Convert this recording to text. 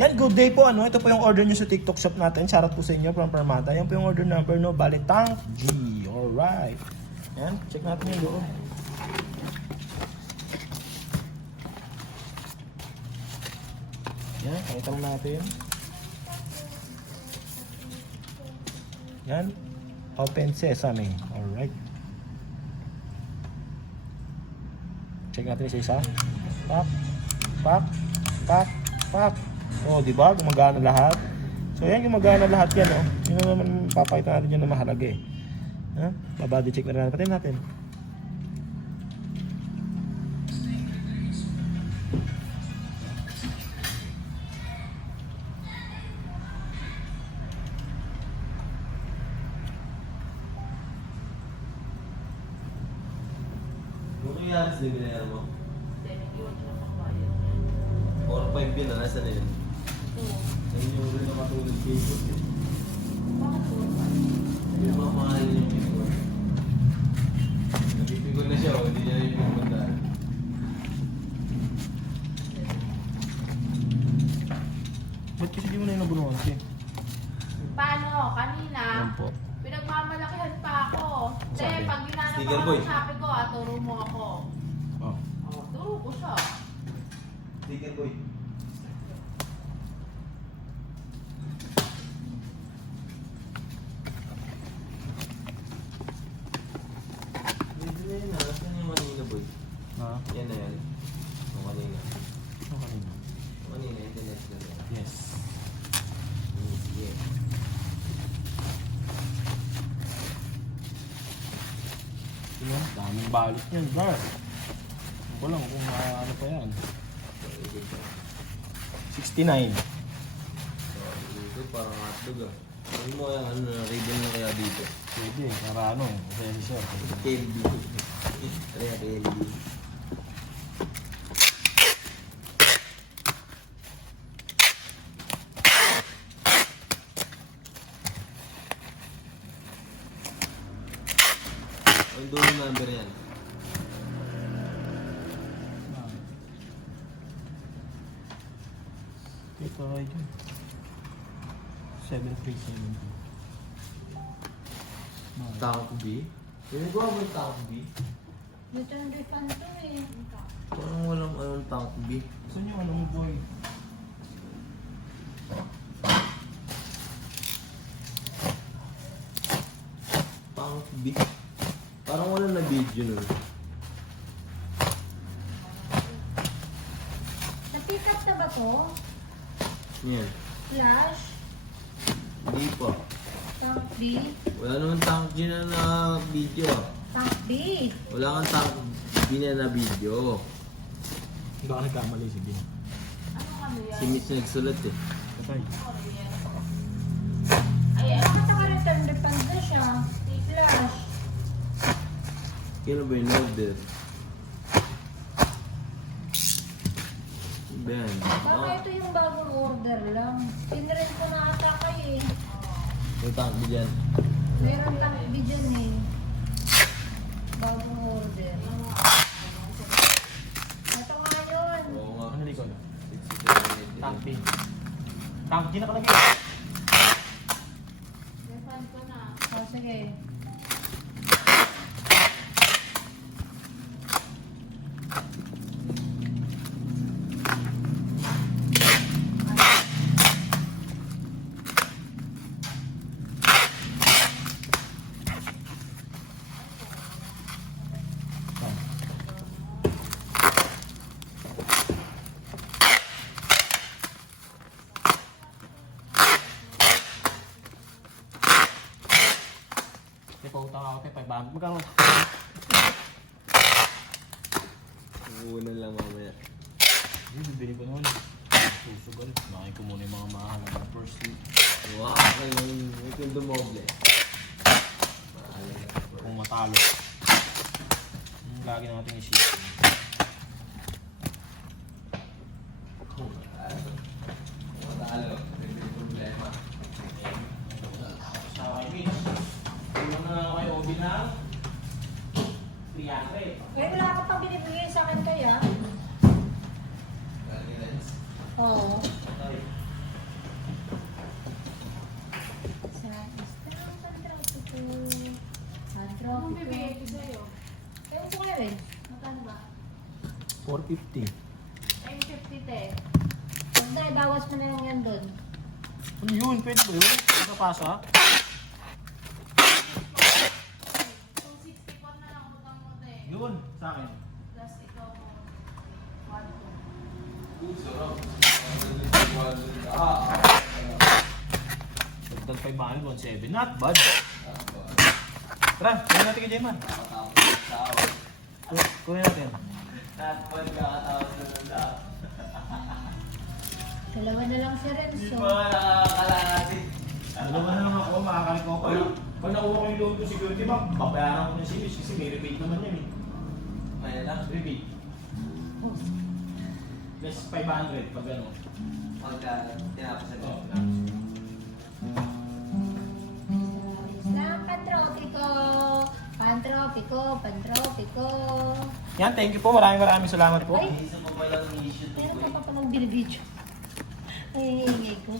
Yan, good day po. Ito po yung order nyo sa TikTok shop natin. Shoutout po sa inyo from Permata. Yan po yung order number, no? Bali, Tank G. Alright. Yan, check natin yung loob. Yan, pakita mo natin. Yan. Open sesame. Alright. Check natin isa-isa. Pak. Pak. Pak. Pak. Oh, di ba? Gumagana lahat. So, yan, gumagana lahat yan, oh. Yun naman papakita natin yun na mahalaga, eh. Ha? Babody check na rin. Patayin natin. Yung Yaris na ginaya mo? 4-5 yun na, nasa na yun? Yan yung rin na matulog Facebook yun. Yung mga mahal yung Facebook. Nagpipigol na siya, hindi niya yung pagpuntaan. Ba't kasi di mo na yung nabunuan, Kim? Paano? Kanina, Yan po. pinagmamalakihan pa ako. Kasi Sabi? pag ginanap Sticker ako boy. ng sabi ko, turo mo ako. Oh. Turo ko siya. Sticker boy. Dito na yun, nasan yung Manila boy? Ha? Yan na yan. Yung kanina. Ano kanina? Yung kanina, internet na yan. Yes. Yeah. Yan, daming balik yan, Gar. Ano ko lang kung ano pa yan. 69. Dito parang hotdog ah. Ano mo yan, ano na, ribbon na kaya dito? Pwede, para ano, kasi siya. KLB. Kaya KLB. Ang dulo number yan. Ito ay yun. 737. Tank B? Yung gawa mo yung Tank B? Dito yung refund to eh. Parang walang anong Tank B. Saan yung anong boy? Tank B? Parang walang na video nun. Na-pick up na ba to? Yan. Flash? Hindi pa. Tank B? Wala naman Tank G na video ah. Tank B? Wala kang Tank B na video. Hindi ka nagkamali, sige. Ano kami yan? Si Mitch nagsulat eh. Patay. Ay, bakit naka-return refund na siya? Flash? Kailan ba yung order? Ben. Baka ito yung bagong order lang. Pinrent ko na ata kayo eh. Yung Tank B dyan. Meron Tank B dyan eh. Bagong order. Ito nga yun. Oo nga. Ano likod? 67. Tank B. Tank G nakalagay. Refund ko na. O, sige. Pautang ako, 500. Magkano? Una lang mamaya. Hindi, bibili ko naman. Susugal. Nakain ko muna yung mga mahal na first week. Wow, may kung dumoble. Maalam na. Kung matalo. Yung lagi natin isipin. Matalo. May problema. Sa Mitch, tulong na lang ako kay Obi na 300. Eh, wala ka pang binibigay sa akin kaya? Galing lens. Oo. Patay. 50. Ay, 50 te. Huwag na, ibawas mo na lang yan doon. Ano yun? Pwede ba yun? Nakapasa? Kung 64 na lang utang mo te. Yun, sa akin. Plus ikaw po. 1, 2. Sarap. Dagdag 500, 1.7. Not bad. Tara, kunin natin kay Jayman. Kunin natin. Dalawa na lang si Renzo. Dalawa na lang ako, makakalit ko pa. Pag nakuha ko yung load ko security bank, babayaran ko ng series kasi may rebate naman yan eh. Ayan na. Rebate. Plus 500 pag ano. Pagka tinapasan ko. Oh, Isang pantropiko. Pantropiko, pantropiko. yan, thank you po. Maraming salamat po. Ay, Isa pa pala ng issue. meron ka pa palang binibidyo. Ay, ingay ko.